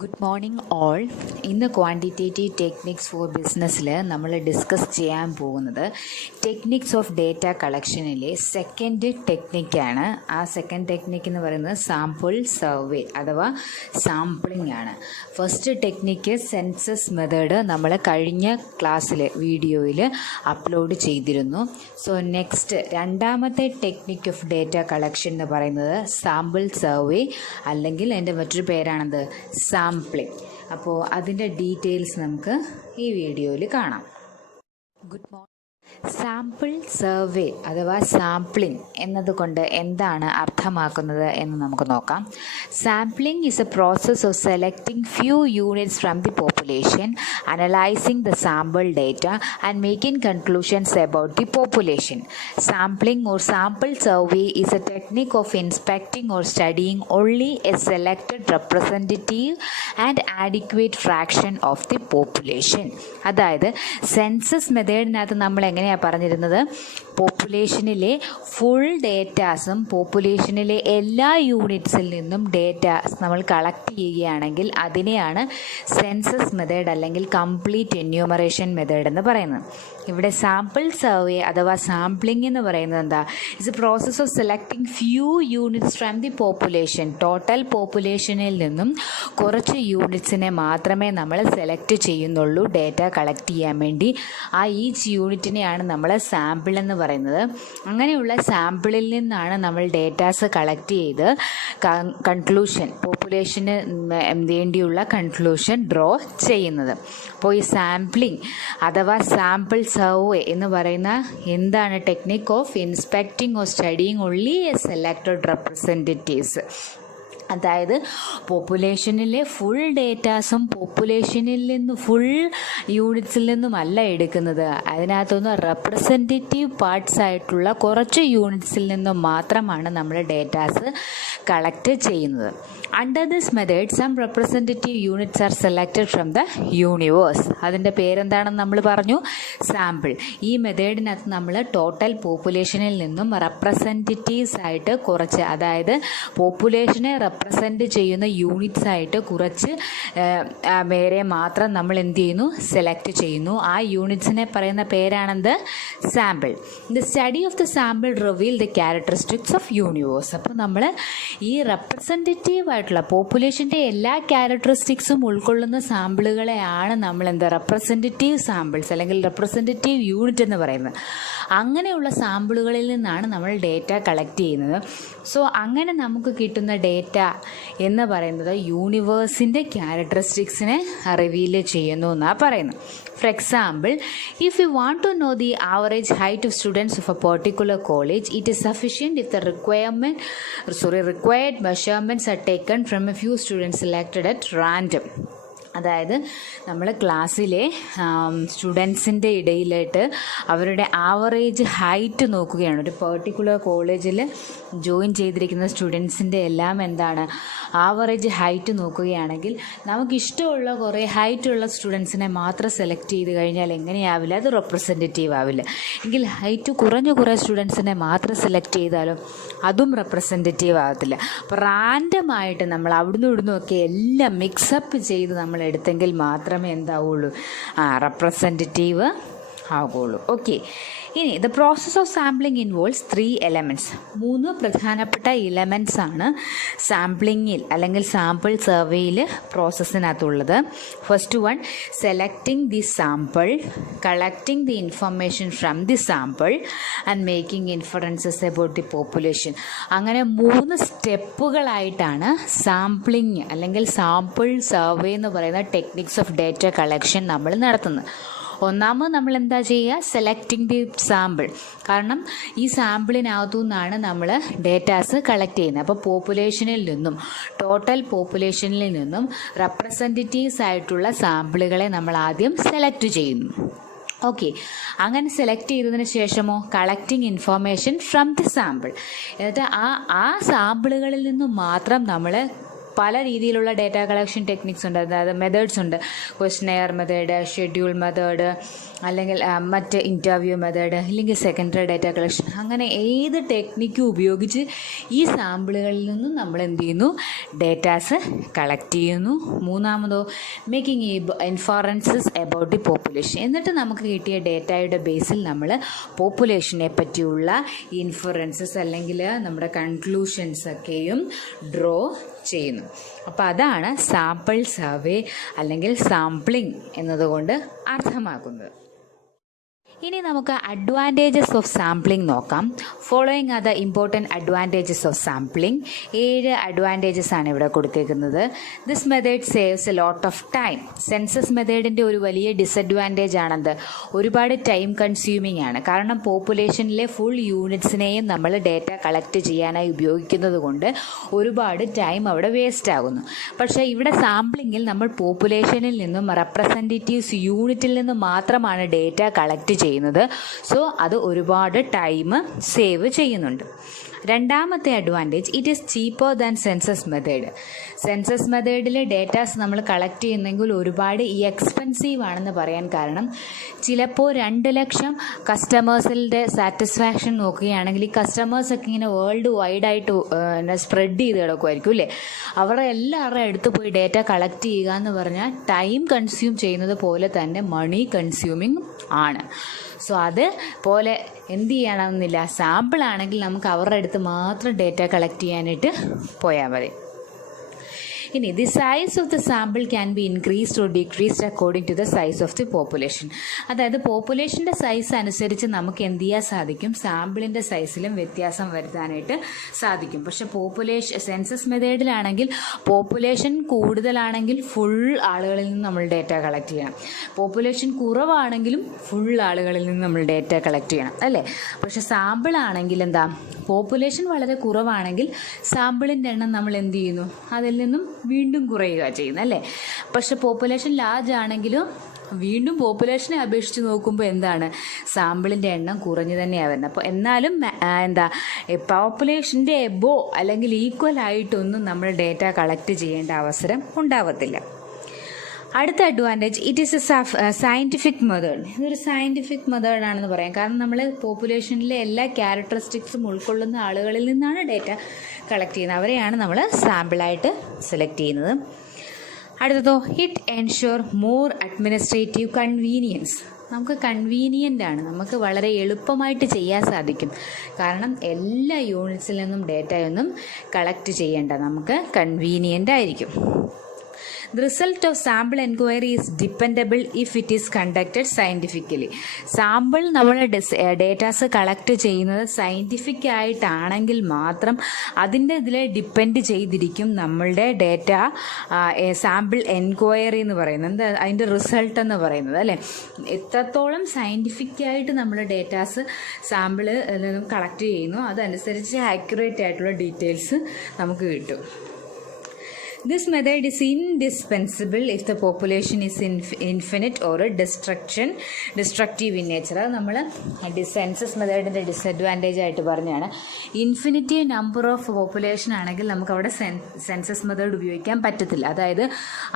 Good morning all. ഇന്ന് quantitative techniques for ബിസിനസ്സിൽ നമ്മൾ ഡിസ്കസ് ചെയ്യാൻ പോകുന്നത് ടെക്നിക്സ് ഓഫ് ഡേറ്റ കളക്ഷനിലെ സെക്കൻഡ് ടെക്നിക്കാണ്. ആ സെക്കൻഡ് ടെക്നിക്ക് എന്ന് പറയുന്നത് സാമ്പിൾ സർവേ അഥവാ സാമ്പിളിംഗ് ആണ്. ഫസ്റ്റ് ടെക്നിക്ക് സെൻസസ് മെത്തേഡ് നമ്മൾ കഴിഞ്ഞ ക്ലാസ്സിൽ വീഡിയോയിൽ അപ്ലോഡ് ചെയ്തിരുന്നു. സോ നെക്സ്റ്റ് രണ്ടാമത്തെ ടെക്നിക്ക് ഓഫ് ഡേറ്റ കളക്ഷൻ എന്ന് പറയുന്നത് സാമ്പിൾ സർവേ അല്ലെങ്കിൽ അതിൻ്റെ മറ്റൊരു പേരാണത് സാമ്പിളിംഗ്. അപ്പോൾ അതിൻ്റെ ഡീറ്റെയിൽസ് നമുക്ക് ഈ വീഡിയോയിൽ കാണാം. Good morning. സാമ്പിൾ സർവേ അഥവാ സാമ്പിളിംഗ് എന്നതുകൊണ്ട് എന്താണ് അർത്ഥമാക്കുന്നത് എന്ന് നമുക്ക് നോക്കാം. Sampling is A process of selecting few units from the population, analysing the sample data and making conclusions about the population. Sampling or sample survey is a technique of inspecting or studying only a selected representative and adequate fraction of the population. അതായത് census മെത്തേഡിനകത്ത് നമ്മൾ എങ്ങനെയാണ് പറഞ്ഞിരുന്നത്, പോപ്പുലേഷനിലെ full ഡേറ്റാസും പോപ്പുലേഷനിലെ എല്ലാ യൂണിറ്റ്സിൽ നിന്നും datas നമ്മൾ collect ചെയ്യുകയാണെങ്കിൽ അതിനെയാണ് census method അല്ലെങ്കിൽ കംപ്ലീറ്റ് എന്യൂമറേഷൻ മെത്തേഡ് എന്ന് പറയുന്നത്. ഇവിടെ സാമ്പിൾ സർവേ അഥവാ സാമ്പിളിംഗ് എന്ന് പറയുന്നത് എന്താ, it's a process of selecting few units from the population. Total പോപ്പുലേഷനിൽ നിന്നും കുറച്ച് യൂണിറ്റ്സിനെ മാത്രമേ നമ്മൾ സെലക്ട് ചെയ്യുന്നുള്ളൂ ഡേറ്റ കളക്ട് ചെയ്യാൻ വേണ്ടി. ആ ഈച്ച് യൂണിറ്റിനെയാണ് നമ്മൾ സാമ്പിൾ എന്ന് പറയുന്നത്. അങ്ങനെയുള്ള സാമ്പിളിൽ നിന്നാണ് നമ്മൾ ഡേറ്റാസ് കളക്ട് ചെയ്ത് കൺക്ലൂഷൻ, പോപ്പുലേഷന് വേണ്ടിയുള്ള കൺക്ലൂഷൻ ഡ്രോ ചെയ്യുന്നത്. അപ്പോൾ ഈ സാമ്പിളിംഗ് അഥവാ സാമ്പിൾ സർവേ എന്ന് പറയുന്ന എന്താണ്, technique of inspecting or studying only A selected representatives. അതായത് പോപ്പുലേഷനിലെ ഫുൾ ഡേറ്റാസും പോപ്പുലേഷനിൽ നിന്ന് ഫുൾ യൂണിറ്റ്സിൽ നിന്നുമല്ല എടുക്കുന്നത്, അതിനകത്തുനിന്ന് റെപ്രസെൻറ്റേറ്റീവ് പാർട്സ് ആയിട്ടുള്ള കുറച്ച് യൂണിറ്റ്സിൽ നിന്നും മാത്രമാണ് നമ്മൾ ഡേറ്റാസ് കളക്ട് ചെയ്യുന്നത്. Under this method some representative units are selected from the universe. അതിൻ്റെ പേരെന്താണെന്ന് നമ്മൾ പറഞ്ഞു, സാമ്പിൾ. ഈ മെത്തേഡിനകത്ത് നമ്മൾ ടോട്ടൽ പോപ്പുലേഷനിൽ നിന്നും റെപ്രസെൻറ്റേറ്റീവ്സ് ആയിട്ട് കുറച്ച്, അതായത് പോപ്പുലേഷനെ റെപ്രസെൻറ്റ് ചെയ്യുന്ന യൂണിറ്റ്സ് ആയിട്ട് കുറച്ച് പേരെ മാത്രം നമ്മൾ എന്ത് ചെയ്യുന്നു, സെലക്ട് ചെയ്യുന്നു. ആ യൂണിറ്റ്സിനെ പറയുന്ന പേരാണെന്ത്, sample. The study of the sample reveal the characteristics of universe. അപ്പോൾ നമ്മൾ ഈ റെപ്രസെൻറ്റേറ്റീവ് ആയിട്ടുള്ള പോപ്പുലേഷൻ്റെ എല്ലാ ക്യാരക്ടറിസ്റ്റിക്സും ഉൾക്കൊള്ളുന്ന സാമ്പിളുകളെയാണ് നമ്മൾ റെപ്രസെൻറ്റേറ്റീവ് സാമ്പിൾസ് അല്ലെങ്കിൽ റെപ്രസെൻറ്റേറ്റീവ് യൂണിറ്റ് എന്ന് പറയുന്നത്. അങ്ങനെയുള്ള സാമ്പിളുകളിൽ നിന്നാണ് നമ്മൾ ഡേറ്റ കളക്ട് ചെയ്യുന്നത്. സോ അങ്ങനെ നമുക്ക് കിട്ടുന്ന ഡേറ്റ എന്ന് പറയുന്നത് യൂണിവേഴ്സിൻ്റെ ക്യാരക്ടറിസ്റ്റിക്സിനെ റിവീൽ ചെയ്യുന്നു എന്നാണ് പറയുന്നത്. For example, if you want to know the average height of students of a particular college, it is sufficient if the required measurements are taken from a few students selected at random. അതായത് നമ്മൾ ക്ലാസ്സിലെ സ്റ്റുഡൻസിൻ്റെ ഇടയിലായിട്ട് അവരുടെ average height നോക്കുകയാണ്. ഒരു particular കോളേജിൽ join ചെയ്തിരിക്കുന്ന സ്റ്റുഡൻസിൻ്റെ എല്ലാം എന്താണ്, ആവറേജ് ഹൈറ്റ് നോക്കുകയാണെങ്കിൽ നമുക്കിഷ്ടമുള്ള കുറേ ഹൈറ്റുള്ള സ്റ്റുഡൻസിനെ മാത്രം സെലക്ട് ചെയ്ത് കഴിഞ്ഞാൽ എങ്ങനെയാവില്ല, അത് റെപ്രസെൻറ്റേറ്റീവ് ആവില്ല. എങ്കിൽ ഹൈറ്റ് കുറഞ്ഞ കുറേ സ്റ്റുഡൻസിനെ മാത്രം സെലക്ട് ചെയ്താലും അതും റെപ്രസെൻറ്റേറ്റീവ് ആകത്തില്ല. അപ്പോൾ റാൻഡമായിട്ട് നമ്മൾ അവിടുന്ന് ഇവിടുന്ന് ഒക്കെ എല്ലാം മിക്സപ്പ് ചെയ്ത് നമ്മൾ എടുത്തെങ്കിൽ മാത്രമേ എന്താവുള്ളൂ, റെപ്രസെൻറ്റേറ്റീവ് ആകുള്ളൂ. ഓക്കെ, ഇനി the process of sampling involves 3 elements. 3 പ്രധാനപ്പെട്ട എലമെൻറ്റ്സ് ആണ് സാമ്പിളിങ്ങിൽ അല്ലെങ്കിൽ സാമ്പിൾ സർവേയിൽ പ്രോസസ്സിനകത്തുള്ളത്. First one, selecting the sample, collecting the information from the sample and making inferences about the population. അങ്ങനെ 3 സ്റ്റെപ്പുകളായിട്ടാണ് സാമ്പിളിങ് അല്ലെങ്കിൽ സാമ്പിൾ സർവേ എന്ന് പറയുന്ന ടെക്നിക്സ് ഓഫ് ഡേറ്റ കളക്ഷൻ നമ്മൾ നടത്തുന്നത്. ഒന്നാമത് നമ്മൾ എന്താ ചെയ്യുക, സെലക്ടിങ് ദി സാമ്പിൾ. കാരണം ഈ സാമ്പിളിനകത്തു നിന്നാണ് നമ്മൾ ഡേറ്റാസ് കളക്ട് ചെയ്യുന്നത്. അപ്പോൾ പോപ്പുലേഷനിൽ നിന്നും ടോട്ടൽ പോപ്പുലേഷനിൽ നിന്നും റെപ്രസെൻറ്റേറ്റീവ്സ് ആയിട്ടുള്ള സാമ്പിളുകളെ നമ്മൾ ആദ്യം സെലക്ട് ചെയ്യുന്നു. ഓക്കെ, അങ്ങനെ സെലക്ട് ചെയ്തതിന് ശേഷമോ collecting information from the sample. എന്നിട്ട് ആ സാമ്പിളുകളിൽ നിന്നും മാത്രം നമ്മൾ പല രീതിയിലുള്ള ഡേറ്റ കളക്ഷൻ ടെക്നിക്സ് ഉണ്ട്, അതായത് മെത്തേഡ്സ് ഉണ്ട്. ക്വസ്റ്റനെയർ മെത്തേഡ്, ഷെഡ്യൂൾ മെത്തേഡ്, അല്ലെങ്കിൽ മറ്റ് ഇൻ്റർവ്യൂ മെത്തേഡ്, അല്ലെങ്കിൽ സെക്കൻഡറി ഡേറ്റ കളക്ഷൻ. അങ്ങനെ ഏത് ടെക്നിക്കും ഉപയോഗിച്ച് ഈ സാമ്പിളുകളിൽ നിന്നും നമ്മൾ എന്ത് ചെയ്യുന്നു, ഡേറ്റാസ് കളക്ട് ചെയ്യുന്നു. മൂന്നാമതോ making inferences about the population. എന്നിട്ട് നമുക്ക് കിട്ടിയ ഡേറ്റയുടെ ബേസിൽ നമ്മൾ പോപ്പുലേഷനെ പറ്റിയുള്ള ഇൻഫറൻസസ് അല്ലെങ്കിൽ നമ്മുടെ കൺക്ലൂഷൻസ് ഒക്കെയും ഡ്രോ ചെയ്യുന്നു. അപ്പോൾ അതാണ് സാമ്പിൾ സർവേ അല്ലെങ്കിൽ സാമ്പിളിംഗ് എന്നതുകൊണ്ട് അർത്ഥമാക്കുന്നത്. ഇനി നമുക്ക് അഡ്വാൻറ്റേജസ് ഓഫ് സാമ്പിളിംഗ് നോക്കാം. Following are the important advantages of sampling. 7 advantages ആണ് ഇവിടെ കൊടുത്തേക്കുന്നത്. This method saves a lot of time. Census മെത്തേഡിൻ്റെ ഒരു വലിയ ഡിസഡ്വാൻറ്റേജ് ആണത്, ഒരുപാട് ടൈം കൺസ്യൂമിങ് ആണ്. കാരണം പോപ്പുലേഷനിലെ ഫുൾ യൂണിറ്റ്സിനെയും നമ്മൾ ഡേറ്റ കളക്ട് ചെയ്യാനായി ഉപയോഗിക്കുന്നത് കൊണ്ട് ഒരുപാട് ടൈം അവിടെ വേസ്റ്റ് ആകുന്നു. പക്ഷേ ഇവിടെ സാമ്പിളിങ്ങിൽ നമ്മൾ പോപ്പുലേഷനിൽ നിന്നും റെപ്രസെൻറ്റേറ്റീവ്സ് യൂണിറ്റിൽ നിന്നും മാത്രമാണ് ഡേറ്റ കളക്ട് ചെയ്യുന്നത്. സോ അത് ഒരുപാട് ടൈം സേവ് ചെയ്യുന്നുണ്ട്. രണ്ടാമത്തെ advantage, it is cheaper than census method. Census മെത്തേഡിലെ ഡേറ്റാസ് നമ്മൾ കളക്ട് ചെയ്യുന്നെങ്കിൽ ഒരുപാട് എക്സ്പെൻസീവ് ആണെന്ന് പറയാൻ കാരണം, ചിലപ്പോൾ 2 ലക്ഷം കസ്റ്റമേഴ്സിൻ്റെ സാറ്റിസ്ഫാക്ഷൻ നോക്കുകയാണെങ്കിൽ ഈ കസ്റ്റമേഴ്സൊക്കെ ഇങ്ങനെ വേൾഡ് വൈഡായിട്ട് സ്പ്രെഡ് ചെയ്ത് കിടക്കുമായിരിക്കും അല്ലേ. അവരുടെ എല്ലാവരുടെ അടുത്ത് പോയി ഡേറ്റ കളക്ട് ചെയ്യുക എന്ന് പറഞ്ഞാൽ ടൈം കൺസ്യൂം ചെയ്യുന്നത് പോലെ തന്നെ മണി കൺസ്യൂമിങ് ആണ്. സോ അതുപോലെ എന്ത് ചെയ്യണമെന്നില്ല, സാമ്പിൾ ആണെങ്കിൽ നമുക്ക് അവരുടെ അടുത്ത് മാത്രം ഡേറ്റ കളക്ട് ചെയ്യാനായിട്ട് പോയാൽ മതി. ഇനി the size of the sample can be increased or decreased according to the size of the population. അതായത് പോപ്പുലേഷൻ്റെ സൈസ് അനുസരിച്ച് നമുക്ക് എന്ത് ചെയ്യാൻ സാധിക്കും, സാമ്പിളിൻ്റെ സൈസിലും വ്യത്യാസം വരുത്താനായിട്ട് സാധിക്കും. പക്ഷെ സെൻസസ് മെത്തേഡിലാണെങ്കിൽ പോപ്പുലേഷൻ കൂടുതലാണെങ്കിൽ ഫുൾ ആളുകളിൽ നിന്ന് നമ്മൾ ഡേറ്റ കളക്ട് ചെയ്യണം, പോപ്പുലേഷൻ കുറവാണെങ്കിലും ഫുൾ ആളുകളിൽ നിന്ന് നമ്മൾ ഡേറ്റ കളക്ട് ചെയ്യണം അല്ലേ. പക്ഷെ സാമ്പിൾ ആണെങ്കിൽ എന്താ, പോപ്പുലേഷൻ വളരെ കുറവാണെങ്കിൽ സാമ്പിളിൻ്റെ എണ്ണം നമ്മൾ എന്ത് ചെയ്യുന്നു, അതിൽ നിന്നും വീണ്ടും കുറയുക ചെയ്യുന്നു അല്ലേ. പക്ഷെ പോപ്പുലേഷൻ ലാർജ് ആണെങ്കിലും വീണ്ടും പോപ്പുലേഷനെ അപേക്ഷിച്ച് നോക്കുമ്പോൾ എന്താണ്, സാമ്പിളിൻ്റെ എണ്ണം കുറഞ്ഞു തന്നെയാണ് വരുന്നത്. അപ്പോൾ എന്നാലും പോപ്പുലേഷൻ്റെ എബോ അല്ലെങ്കിൽ ഈക്വൽ ആയിട്ടൊന്നും നമ്മൾ ഡേറ്റ കളക്ട് ചെയ്യേണ്ട അവസരം ഉണ്ടാവത്തില്ല. അടുത്ത advantage, it is A scientific method. ഇതൊരു സയൻറ്റിഫിക് മെത്തേഡാണെന്ന് പറയാം. കാരണം നമ്മൾ പോപ്പുലേഷനിലെ എല്ലാ ക്യാരക്ടറിസ്റ്റിക്സും ഉൾക്കൊള്ളുന്ന ആളുകളിൽ നിന്നാണ് ഡേറ്റ കളക്ട് ചെയ്യുന്നത്, അവരെയാണ് നമ്മൾ സാമ്പിളായിട്ട് സെലക്ട് ചെയ്യുന്നത്. അടുത്തതോ, it ensure more administrative convenience. നമുക്ക് കൺവീനിയൻ്റ് ആണ്, നമുക്ക് വളരെ എളുപ്പമായിട്ട് ചെയ്യാൻ സാധിക്കും. കാരണം എല്ലാ യൂണിറ്റ്സിൽ നിന്നും ഡേറ്റയൊന്നും കളക്ട് ചെയ്യേണ്ട, നമുക്ക് കൺവീനിയൻ്റ് ആയിരിക്കും. The result of sample enquiry is dependable if it is conducted scientifically. Sample നമ്മൾ ഡേറ്റാസ് കളക്ട് ചെയ്യുന്നത് സയൻറ്റിഫിക് ആയിട്ടാണെങ്കിൽ മാത്രം അതിൻ്റെ ഇതിലെ ഡിപ്പെൻഡ് ചെയ്തിരിക്കും നമ്മളുടെ ഡേറ്റ സാമ്പിൾ എൻക്വയറി എന്ന് പറയുന്നത്, അതിൻ്റെ റിസൾട്ട് എന്ന് പറയുന്നത് അല്ലേ. എത്രത്തോളം സയൻറ്റിഫിക് ആയിട്ട് നമ്മൾ ഡേറ്റാസ് സാമ്പിൾ കളക്ട് ചെയ്യുന്നു അതനുസരിച്ച് ആക്യുറേറ്റ് ആയിട്ടുള്ള ഡീറ്റെയിൽസ് നമുക്ക് കിട്ടും. This method is indispensable if the population is infinite or destructive in nature. അത് നമ്മൾ സെൻസസ് മെത്തേഡിൻ്റെ ഡിസഡ്വാൻറ്റേജ് ആയിട്ട് പറഞ്ഞാണ്. ഇൻഫിനിറ്റി നമ്പർ ഓഫ് പോപ്പുലേഷൻ ആണെങ്കിൽ നമുക്ക് അവിടെ സെൻസസ് മെത്തേഡ് ഉപയോഗിക്കാൻ പറ്റത്തില്ല. അതായത്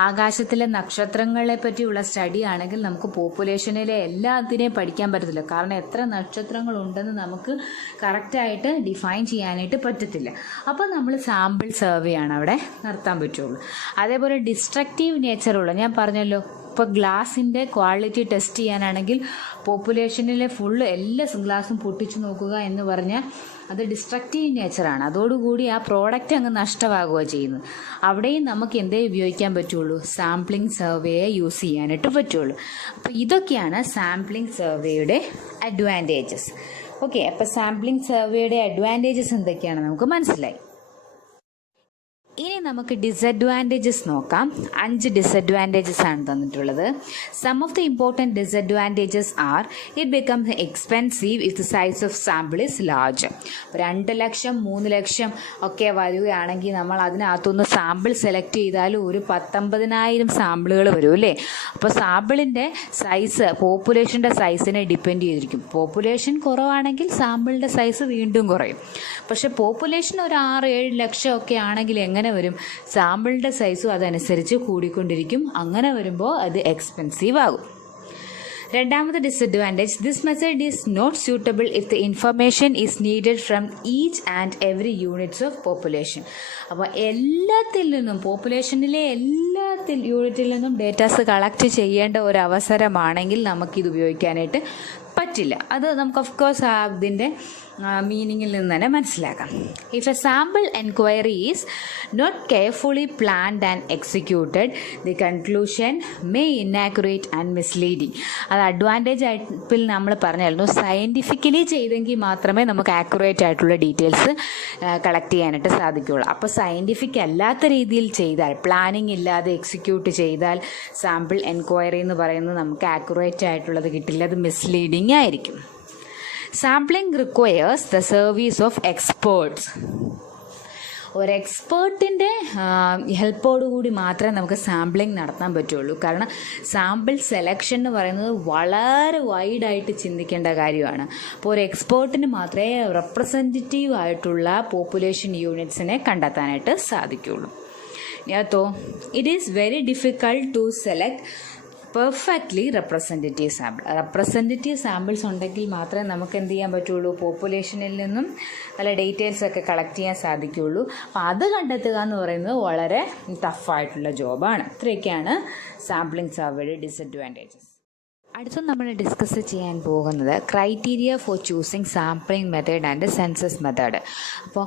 ആകാശത്തിലെ നക്ഷത്രങ്ങളെ പറ്റിയുള്ള സ്റ്റഡി ആണെങ്കിൽ നമുക്ക് പോപ്പുലേഷനിലെ എല്ലാത്തിനെയും പഠിക്കാൻ പറ്റത്തില്ല. കാരണം എത്ര നക്ഷത്രങ്ങളുണ്ടെന്ന് നമുക്ക് കറക്റ്റായിട്ട് ഡിഫൈൻ ചെയ്യാനായിട്ട് പറ്റത്തില്ല. അപ്പോൾ നമ്മൾ സാമ്പിൾ സർവേ ആണ് അവിടെ നടത്താൻ പറ്റുള്ളൂ. അതേപോലെ ഡിസ്ട്രക്റ്റീവ് നേച്ചറുള്ള, ഞാൻ പറഞ്ഞല്ലോ, ഇപ്പോൾ ഗ്ലാസിൻ്റെ ക്വാളിറ്റി ടെസ്റ്റ് ചെയ്യാനാണെങ്കിൽ പോപ്പുലേഷനിലെ ഫുള്ള് എല്ലാ ഗ്ലാസും പൊട്ടിച്ചു നോക്കുക എന്ന് പറഞ്ഞാൽ അത് ഡിസ്ട്രക്റ്റീവ് നേച്ചറാണ്. അതോടുകൂടി ആ പ്രോഡക്റ്റ് അങ്ങ് നഷ്ടമാകുക ചെയ്യുന്നത്. അവിടെയും നമുക്ക് എന്തേ ഉപയോഗിക്കാൻ പറ്റുള്ളൂ, സാമ്പിളിംഗ് സർവേയെ യൂസ് ചെയ്യാനായിട്ട് പറ്റുള്ളൂ. അപ്പോൾ ഇതൊക്കെയാണ് സാമ്പിളിംഗ് സർവേയുടെ അഡ്വാൻറ്റേജസ്. ഓക്കെ, അപ്പോൾ സാമ്പിളിംഗ് സർവേയുടെ അഡ്വാൻറ്റേജസ് എന്തൊക്കെയാണ് നമുക്ക് മനസ്സിലായി. ഇനി നമുക്ക് ഡിസഡ്വാൻറ്റേജസ് നോക്കാം. 5 ഡിസഡ്വാൻറ്റേജസ് ആണ് തന്നിട്ടുള്ളത്. Some of the important disadvantages are, it becomes expensive if the size of sample is large. 2 lakh 3 lakh ഒക്കെ വരികയാണെങ്കിൽ നമ്മൾ അതിനകത്തുനിന്ന് സാമ്പിൾ സെലക്ട് ചെയ്താൽ ഒരു 19,000 സാമ്പിളുകൾ വരും അല്ലേ. അപ്പോൾ സാമ്പിളിൻ്റെ സൈസ് പോപ്പുലേഷൻ്റെ സൈസിനെ ഡിപ്പെൻഡ് ചെയ്തിരിക്കും. പോപ്പുലേഷൻ കുറവാണെങ്കിൽ സാമ്പിളിൻ്റെ സൈസ് വീണ്ടും കുറയും. പക്ഷേ പോപ്പുലേഷൻ ഒരു 6-7 ലക്ഷം ഒക്കെ ആണെങ്കിൽ എങ്ങനെ എങ്ങനെ വരും? സാമ്പിളിൻ്റെ സൈസും അതനുസരിച്ച് കൂടിക്കൊണ്ടിരിക്കും. അങ്ങനെ വരുമ്പോൾ അത് എക്സ്പെൻസീവ് ആകും. രണ്ടാമത്തെ disadvantage, this method is not suitable if the information is needed from each and every units of population. അപ്പോൾ എല്ലാത്തിൽ നിന്നും, പോപ്പുലേഷനിലെ എല്ലാ യൂണിറ്റിൽ നിന്നും ഡേറ്റാസ് കളക്ട് ചെയ്യേണ്ട ഒരു അവസരമാണെങ്കിൽ നമുക്കിത് ഉപയോഗിക്കാനായിട്ട് പറ്റില്ല. അത് നമുക്ക് ഓഫ് കോഴ്സ് അതിൻ്റെ മീനിങ്ങിൽ നിന്ന് തന്നെ മനസ്സിലാക്കാം. If a sample enquiry is not carefully planned and executed, the conclusion may inaccurate and misleading. അത് അഡ്വാൻറ്റേജ് ആയിട്ട് നമ്മൾ പറഞ്ഞായിരുന്നു, സയൻറ്റിഫിക്കലി ചെയ്തെങ്കിൽ മാത്രമേ നമുക്ക് ആക്യുറേറ്റ് ആയിട്ടുള്ള ഡീറ്റെയിൽസ് കളക്ട് ചെയ്യാനായിട്ട് സാധിക്കുകയുള്ളൂ. അപ്പോൾ സയൻറ്റിഫിക് അല്ലാത്ത രീതിയിൽ ചെയ്താൽ, പ്ലാനിങ് ഇല്ലാതെ എക്സിക്യൂട്ട് ചെയ്താൽ സാമ്പിൾ എൻക്വയറി എന്ന് പറയുന്നത് നമുക്ക് ആക്യുറേറ്റ് ആയിട്ടുള്ളത് കിട്ടില്ല, അത് മിസ്ലീഡിങ് ആയിരിക്കും. Sampling requires the service of experts. ഒരു എക്സ്പേർട്ടിൻ്റെ ഹെൽപ്പോടുകൂടി മാത്രമേ നമുക്ക് സാമ്പിളിംഗ് നടത്താൻ പറ്റുള്ളൂ. കാരണം സാമ്പിൾ സെലക്ഷൻ എന്ന് പറയുന്നത് വളരെ വൈഡായിട്ട് ചിന്തിക്കേണ്ട കാര്യമാണ്. അപ്പോൾ ഒരു എക്സ്പേർട്ടിന് മാത്രമേ റെപ്രസെൻറ്റേറ്റീവ് ആയിട്ടുള്ള പോപ്പുലേഷൻ യൂണിറ്റ്സിനെ കണ്ടെത്താനായിട്ട് സാധിക്കുകയുള്ളൂ. It is very difficult to select perfectly representative samples ഉണ്ടെങ്കിൽ മാത്രമേ നമുക്ക് എന്ത് ചെയ്യാൻ പറ്റുള്ളൂ, പോപ്പുലേഷനിൽ നിന്നും നല്ല ഡീറ്റെയിൽസ് ഒക്കെ കളക്ട് ചെയ്യാൻ സാധിക്കുകയുള്ളൂ. അപ്പോൾ അത് കണ്ടെത്തുക എന്ന് പറയുന്നത് വളരെ ടഫായിട്ടുള്ള ജോബാണ്. ഇത്രയൊക്കെയാണ് സാമ്പിളിംഗ് സർവേയുടെ ഡിസഡ്വാൻറ്റേജസ്. അടുത്ത നമ്മൾ ഡിസ്കസ് ചെയ്യാൻ പോകുന്നത് criteria for choosing sampling method and census method. അപ്പോൾ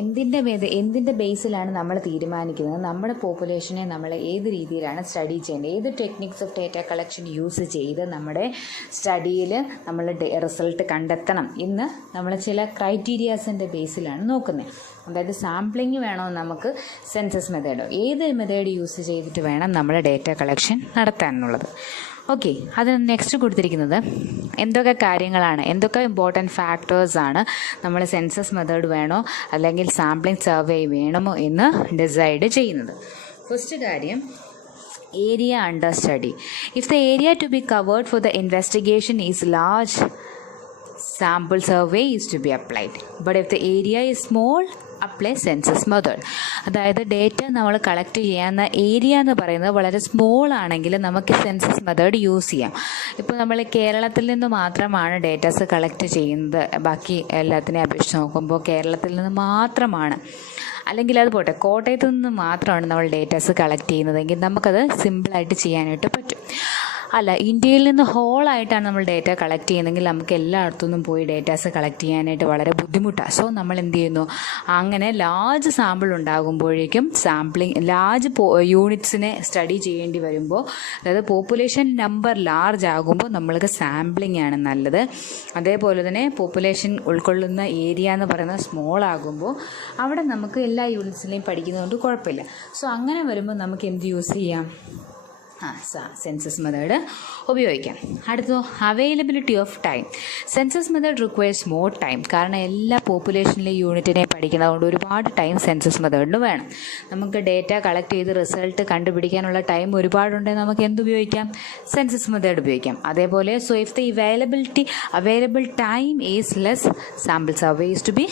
എന്തിൻ്റെ ബേസിലാണ് നമ്മൾ തീരുമാനിക്കുന്നത് നമ്മുടെ പോപ്പുലേഷനെ നമ്മൾ ഏത് രീതിയിലാണ് സ്റ്റഡി ചെയ്യേണ്ടത്, ഏത് techniques of data collection use ചെയ്ത് നമ്മുടെ സ്റ്റഡിയിൽ നമ്മൾ റിസൾട്ട് കണ്ടെത്തണം എന്ന് നമ്മൾ ചില ക്രൈറ്റീരിയാസിൻ്റെ ബേസിലാണ് നോക്കുന്നത്. അതായത് സാമ്പിളിംഗ് വേണോ നമുക്ക്, സെൻസസ് മെത്തേഡോ, ഏത് മെത്തേഡ് യൂസ് ചെയ്തിട്ട് വേണം നമ്മൾ ഡേറ്റ കളക്ഷൻ നടത്താനുള്ളത്. ഓക്കെ, അതിന് നെക്സ്റ്റ് കൊടുത്തിരിക്കുന്നത് എന്തൊക്കെ കാര്യങ്ങളാണ്, എന്തൊക്കെ ഇമ്പോർട്ടൻറ്റ് ഫാക്ടേഴ്സാണ് നമ്മൾ സെൻസസ് മെത്തേഡ് വേണോ അല്ലെങ്കിൽ സാമ്പിളിംഗ് സർവേ വേണമോ എന്ന് ഡിസൈഡ് ചെയ്യുന്നത്. ഫസ്റ്റ് കാര്യം, area under study. If the area to be covered for the investigation is large, sample survey is to be applied. But if the area is small, apply census method. അതായത് data നമ്മൾ collect ചെയ്യുന്ന area എന്ന് പറയുന്നത് വളരെ small ആണെങ്കിൽ നമുക്ക് census method use ചെയ്യാം. ഇപ്പോൾ നമ്മൾ കേരളത്തിൽ നിന്ന് മാത്രമാണ് ഡേറ്റാസ് കളക്ട് ചെയ്യുന്നത്, ബാക്കി എല്ലാത്തിനെയും അപേക്ഷിച്ച് നോക്കുമ്പോൾ കേരളത്തിൽ നിന്ന് മാത്രമാണ്, അല്ലെങ്കിൽ അത് പോട്ടെ കോട്ടയത്ത് നിന്ന് മാത്രമാണ് നമ്മൾ ഡേറ്റാസ് കളക്ട് ചെയ്യുന്നതെങ്കിൽ നമുക്കത് സിമ്പിളായിട്ട് ചെയ്യാനായിട്ട് പറ്റും. അല്ല, ഇന്ത്യയിൽ നിന്ന് ഹോളായിട്ടാണ് നമ്മൾ ഡേറ്റ കളക്ട് ചെയ്യുന്നതെങ്കിൽ നമുക്ക് എല്ലായിടത്തുനിന്നും പോയി ഡേറ്റാസ് കളക്ട് ചെയ്യാനായിട്ട് വളരെ ബുദ്ധിമുട്ടാണ്. സോ നമ്മൾ എന്ത് ചെയ്യുന്നു, അങ്ങനെ ലാർജ് സാമ്പിൾ ഉണ്ടാകുമ്പോഴേക്കും ലാർജ് യൂണിറ്റ്സിനെ സ്റ്റഡി ചെയ്യേണ്ടി വരുമ്പോൾ, അതായത് പോപ്പുലേഷൻ നമ്പർ ലാർജ് ആകുമ്പോൾ നമ്മൾക്ക് സാമ്പിളിംഗ് ആണ് നല്ലത്. അതേപോലെ തന്നെ പോപ്പുലേഷൻ ഉൾക്കൊള്ളുന്ന ഏരിയ എന്ന് പറയുന്നത് സ്മോൾ ആകുമ്പോൾ അവിടെ നമുക്ക് എല്ലാ യൂണിറ്റ്സിനെയും പഠിക്കുന്നതുകൊണ്ട് കുഴപ്പമില്ല. സോ അങ്ങനെ വരുമ്പോൾ നമുക്ക് എന്ത് യൂസ് ചെയ്യാം, സെൻസസ് മെത്തേഡ് ഉപയോഗിക്കാം. അടുത്തത് availability of time. Census method requires more time. കാരണം എല്ലാ പോപ്പുലേഷനിലെ യൂണിറ്റിനെ പഠിക്കുന്നതുകൊണ്ട് ഒരുപാട് ടൈം സെൻസസ് മെത്തേഡിന് വേണം. നമുക്ക് ഡേറ്റ കളക്ട് ചെയ്ത് റിസൾട്ട് കണ്ടുപിടിക്കാനുള്ള ടൈം ഒരുപാടുണ്ടെങ്കിൽ നമുക്ക് എന്തുപയോഗിക്കാം, സെൻസസ് മെത്തേഡ് ഉപയോഗിക്കാം. അതേപോലെ so if the available time is less, sample survey is to be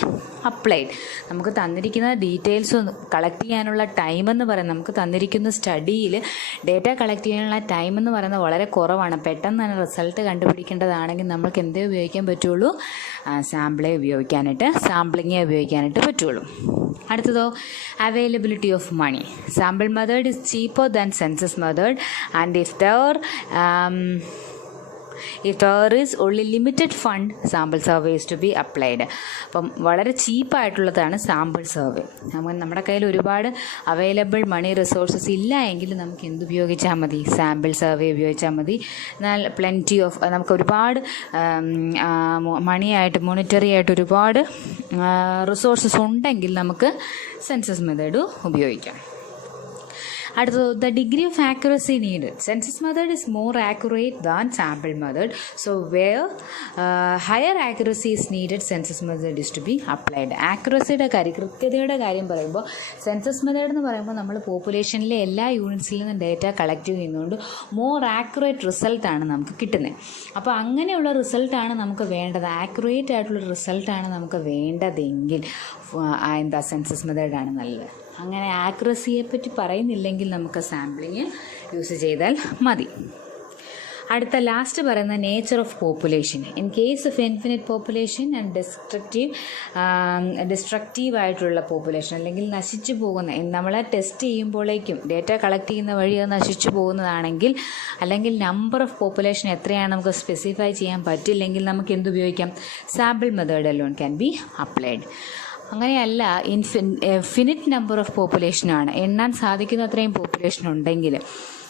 applied. നമുക്ക് തന്നിരിക്കുന്ന ഡീറ്റെയിൽസ് കളക്ട് ചെയ്യാനുള്ള ടൈം എന്ന് പറയുന്നത്, നമുക്ക് തന്നിരിക്കുന്ന സ്റ്റഡിയിൽ ഡേറ്റ കളക്ട് ചെയ്യാനുള്ള ടൈം എന്ന് പറയുന്നത് വളരെ കുറവാണ്. പെട്ടെന്ന് തന്നെ റിസൾട്ട് കണ്ടുപിടിക്കേണ്ടതാണെങ്കിൽ നമുക്ക് എന്തേ ഉപയോഗിക്കാൻ പറ്റുള്ളൂ, സാമ്പിളിങ്ങേ ഉപയോഗിക്കാനായിട്ട് പറ്റുള്ളൂ. അടുത്തതോ, availability of money. Sample method is cheaper than census method and if there is only limited fund, sample survey is to be applied. അപ്പം വളരെ ചീപ്പായിട്ടുള്ളതാണ് സാമ്പിൾ സർവേ. നമ്മുടെ കയ്യിൽ ഒരുപാട് അവൈലബിൾ മണി റിസോഴ്സസ് ഇല്ല എങ്കിൽ നമുക്ക് എന്തുപയോഗിച്ചാൽ മതി, സാമ്പിൾ സർവേ ഉപയോഗിച്ചാൽ മതി. എന്നാൽ പ്ലെൻറ്റി ഓഫ്, നമുക്ക് ഒരുപാട് മോണിറ്ററി ആയിട്ട് ഒരുപാട് റിസോഴ്സസ് ഉണ്ടെങ്കിൽ നമുക്ക് സെൻസസ് മെത്തേഡ് ഉപയോഗിക്കാം. അടുത്തത്, the degree of accuracy needed. Census method is more accurate than sample method. So where higher accuracy is needed, census method is to be applied. ആക്യുറസിയുടെ കാര്യം, കൃത്യതയുടെ കാര്യം പറയുമ്പോൾ സെൻസസ് മെത്തേഡ് എന്ന് പറയുമ്പോൾ നമ്മൾ പോപ്പുലേഷനിലെ എല്ലാ യൂണിറ്റ്സിൽ നിന്നും ഡേറ്റ കളക്ട് ചെയ്യുന്നതുകൊണ്ട് മോർ ആക്യുറേറ്റ് റിസൾട്ടാണ് നമുക്ക് കിട്ടുന്നത്. അപ്പോൾ അങ്ങനെയുള്ള റിസൾട്ടാണ് നമുക്ക് വേണ്ടത്, ആക്യുറേറ്റ് ആയിട്ടുള്ള റിസൾട്ടാണ് നമുക്ക് വേണ്ടതെങ്കിൽ എന്താ സെൻസസ് മെത്തേഡാണ് നല്ലത്. അങ്ങനെ ആക്യുറസിയെ പറ്റി പറയുന്നില്ലെങ്കിൽ നമുക്ക് സാമ്പിളിങ് യൂസ് ചെയ്താൽ മതി. അടുത്ത ലാസ്റ്റ് പറയുന്ന nature of population. In case of infinite population and destructive ആയിട്ടുള്ള പോപ്പുലേഷൻ, അല്ലെങ്കിൽ നശിച്ചു പോകുന്ന, നമ്മളെ ടെസ്റ്റ് ചെയ്യുമ്പോഴേക്കും ഡേറ്റ കളക്ട് ചെയ്യുന്ന വഴി അത് നശിച്ചു പോകുന്നതാണെങ്കിൽ, അല്ലെങ്കിൽ നമ്പർ ഓഫ് പോപ്പുലേഷൻ എത്രയാണ് നമുക്ക് സ്പെസിഫൈ ചെയ്യാൻ പറ്റില്ലെങ്കിൽ നമുക്ക് എന്തുപയോഗിക്കാം? Sample method alone can be applied. അങ്ങനെയല്ല, ഫിനിറ്റ് നമ്പർ ഓഫ് പോപ്പുലേഷനാണ്, എണ്ണാൻ സാധിക്കുന്ന അത്രയും പോപ്പുലേഷൻ ഉണ്ടെങ്കിൽ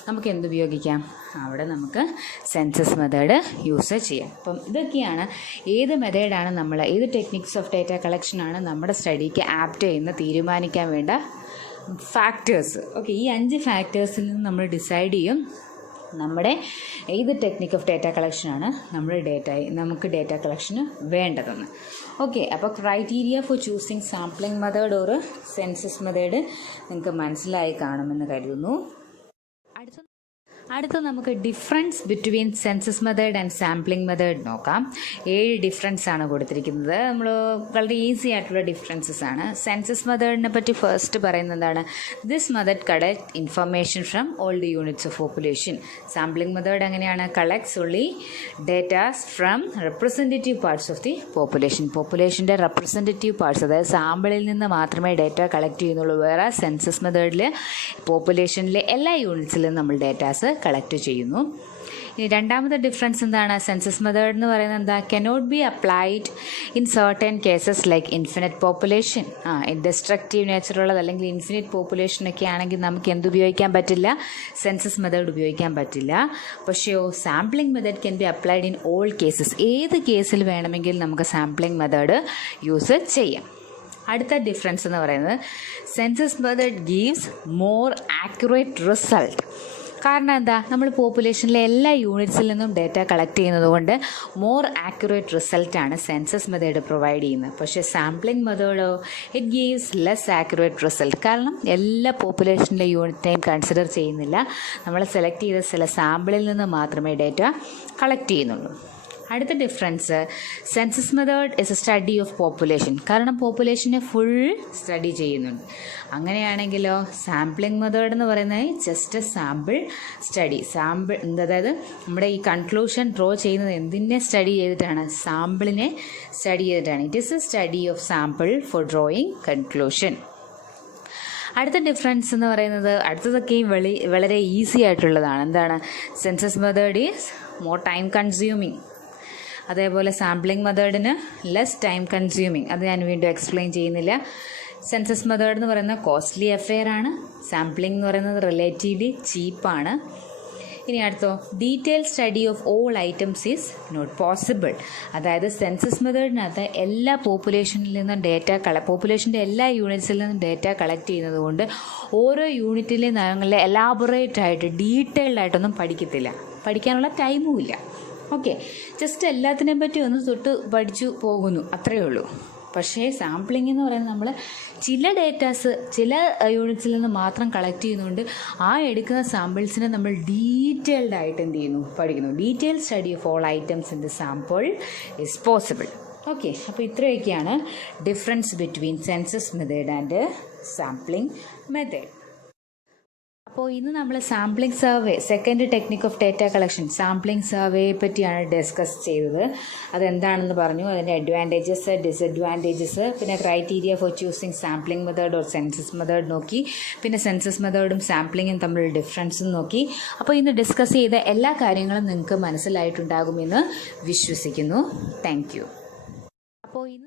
നമുക്ക് എന്തുപയോഗിക്കാം? അവിടെ നമുക്ക് സെൻസസ് മെത്തേഡ് യൂസ് ചെയ്യാം. അപ്പം ഇതൊക്കെയാണ് ഏത് മെത്തേഡാണ് ഏത് ടെക്നിക്സ് ഓഫ് ഡേറ്റ കളക്ഷനാണ് നമ്മുടെ സ്റ്റഡിക്ക് ആപ്റ്റ് ചെയ്യുന്ന തീരുമാനിക്കാൻ വേണ്ട ഫാക്ടേഴ്സ്. ഓക്കെ, ഈ 5 ഫാക്ടേഴ്സിൽ നിന്ന് നമ്മൾ ഡിസൈഡ് ചെയ്യും നമ്മുടെ ഏത് ടെക്നിക്ക് ഓഫ് ഡേറ്റ കളക്ഷനാണ് നമുക്ക് ഡേറ്റ കളക്ഷന് വേണ്ടതെന്ന്. ഓക്കെ, അപ്പോൾ criteria for choosing sampling method or census method നിങ്ങൾക്ക് മനസ്സിലായി കാണുമെന്ന് കരുതുന്നു. അടുത്ത നമുക്ക് difference between census method and sampling method നോക്കാം. 7 ഡിഫറൻസ് ആണ് കൊടുത്തിരിക്കുന്നത്. നമ്മൾ വളരെ ഈസി ആയിട്ടുള്ള ഡിഫറൻസസ് ആണ്. സെൻസസ് മെത്തേഡിനെ പറ്റി ഫസ്റ്റ് പറയുന്നത് എന്താണ്? This method collect information from all the units of population. Sampling method എങ്ങനെയാണ്? Collects only datas from representative parts of the population. പോപ്പുലേഷൻ്റെ റെപ്രസെൻറ്റേറ്റീവ് പാർട്സ്, അതായത് സാമ്പിളിൽ നിന്ന് മാത്രമേ ഡേറ്റ കളക്ട് ചെയ്യുന്നുള്ളൂ. വേറെ സെൻസസ് മെത്തേഡിൽ പോപ്പുലേഷനിലെ എല്ലാ യൂണിറ്റ്സിലും നമ്മൾ ഡേറ്റാസ് കളക്ട് ചെയ്യുന്നു. ഇനി രണ്ടാമത്തെ ഡിഫറൻസ് എന്താണ്? സെൻസസ് മെത്തേഡ് എന്ന് പറയുന്നത് എന്താ? Cannot be applied in certain cases like infinite population. Destructive നേച്ചറുള്ളത് അല്ലെങ്കിൽ ഇൻഫിനിറ്റ് പോപ്പുലേഷനൊക്കെ ആണെങ്കിൽ നമുക്ക് എന്തുപയോഗിക്കാൻ പറ്റില്ല? സെൻസസ് മെത്തേഡ് ഉപയോഗിക്കാൻ പറ്റില്ല. പക്ഷേ sampling method can be applied in all cases. ഏത് കേസിൽ വേണമെങ്കിൽ നമുക്ക് സാമ്പിളിംഗ് മെത്തേഡ് യൂസ് ചെയ്യാം. അടുത്ത ഡിഫറൻസ് എന്ന് പറയുന്നത് census method gives more accurate result. കാരണം എന്താ? നമ്മൾ പോപ്പുലേഷനിലെ എല്ലാ യൂണിറ്റ്സിൽ നിന്നും ഡേറ്റ കളക്ട് ചെയ്യുന്നത് കൊണ്ട് മോർ ആക്യുറേറ്റ് റിസൾട്ടാണ് സെൻസസ് മെത്തേഡ് പ്രൊവൈഡ് ചെയ്യുന്നത്. പക്ഷേ സാമ്പിളിംഗ് മെത്തേഡോ it gives less accurate result. കാരണം എല്ലാ പോപ്പുലേഷനിലെ യൂണിറ്റിനെയും കൺസിഡർ ചെയ്യുന്നില്ല. നമ്മൾ സെലക്ട് ചെയ്ത ചില സാമ്പിളിൽ നിന്ന് മാത്രമേ ഡേറ്റ കളക്ട് ചെയ്യുന്നുള്ളൂ. അടുത്ത difference, census method is A study of population. കാരണം പോപ്പുലേഷനെ ഫുൾ സ്റ്റഡി ചെയ്യുന്നുണ്ട്. അങ്ങനെയാണെങ്കിലോ സാമ്പിളിംഗ് മെത്തേഡ് എന്ന് പറയുന്നത് ജസ്റ്റ് സാമ്പിൾ സ്റ്റഡി. അതായത് നമ്മുടെ ഈ കൺക്ലൂഷൻ ഡ്രോ ചെയ്യുന്നത് എന്തിനെ സ്റ്റഡി ചെയ്തിട്ടാണ്? സാമ്പിളിനെ സ്റ്റഡി ചെയ്തിട്ടാണ്. It is A study of sample four drawing conclusion. അടുത്ത ഡിഫറൻസ് എന്ന് പറയുന്നത്, അടുത്തതൊക്കെ വളരെ ഈസി ആയിട്ടുള്ളതാണ്. എന്താണ്? Census method is more time consuming. അതേപോലെ സാമ്പിളിംഗ് മെത്തേഡിന് ലെസ് ടൈം കൺസ്യൂമിങ്. അത് ഞാൻ വീണ്ടും എക്സ്പ്ലെയിൻ ചെയ്യുന്നില്ല. സെൻസസ് മെത്തേഡ് എന്ന് പറയുന്നത് കോസ്റ്റ്ലി അഫെയർ ആണ്. സാമ്പിളിംഗ് എന്ന് പറയുന്നത് റിലേറ്റീവ്ലി ചീപ്പാണ്. ഇനി അടുത്തോ, detail study of all items is not possible. അതായത് സെൻസസ് മെത്തേഡിനകത്ത് എല്ലാ പോപ്പുലേഷനിൽ നിന്നും പോപ്പുലേഷൻ്റെ എല്ലാ യൂണിറ്റ്സിൽ നിന്നും ഡേറ്റ കളക്ട് ചെയ്യുന്നത് കൊണ്ട് ഓരോ യൂണിറ്റിലെ നയങ്ങളെ എലാബറേറ്റ് ആയിട്ട് ഡീറ്റെയിൽഡ് ആയിട്ടൊന്നും പഠിക്കാനുള്ള ടൈമും ഇല്ല. ഓക്കെ, ജസ്റ്റ് എല്ലാത്തിനെയും പറ്റി ഒന്ന് തൊട്ട് പഠിച്ചു പോകുന്നു, അത്രയേ ഉള്ളൂ. പക്ഷേ സാമ്പിളിംഗ് എന്ന് പറയുന്നത് നമ്മൾ ചില ഡേറ്റാസ് ചില യൂണിറ്റ്സിൽ നിന്ന് മാത്രം കളക്ട് ചെയ്യുന്നതുകൊണ്ട് ആ എടുക്കുന്ന സാമ്പിൾസിനെ നമ്മൾ ഡീറ്റെയിൽഡ് ആയിട്ട് എന്ത് ചെയ്യുന്നു? പഠിക്കുന്നു. Detail study of all items in the sample is possible. Okay, അപ്പോൾ ഇത്രയൊക്കെയാണ് difference between census method and sampling method. അപ്പോൾ ഇന്ന് നമ്മൾ sampling survey, second technique of data collection, sampling സർവേയെ പറ്റിയാണ് ഡിസ്കസ് ചെയ്തത്. അതെന്താണെന്ന് പറഞ്ഞു, അതിൻ്റെ അഡ്വാൻറ്റേജസ്, ഡിസഡ്വാൻറ്റേജസ്, പിന്നെ criteria for choosing sampling method or census method നോക്കി, പിന്നെ സെൻസസ് മെത്തേഡും സാമ്പിളിങ്ങും തമ്മിലുള്ള ഡിഫറൻസും നോക്കി. അപ്പോൾ ഇന്ന് ഡിസ്കസ് ചെയ്ത എല്ലാ കാര്യങ്ങളും നിങ്ങൾക്ക് മനസ്സിലായിട്ടുണ്ടാകുമെന്ന് വിശ്വസിക്കുന്നു. Thank you. അപ്പോൾ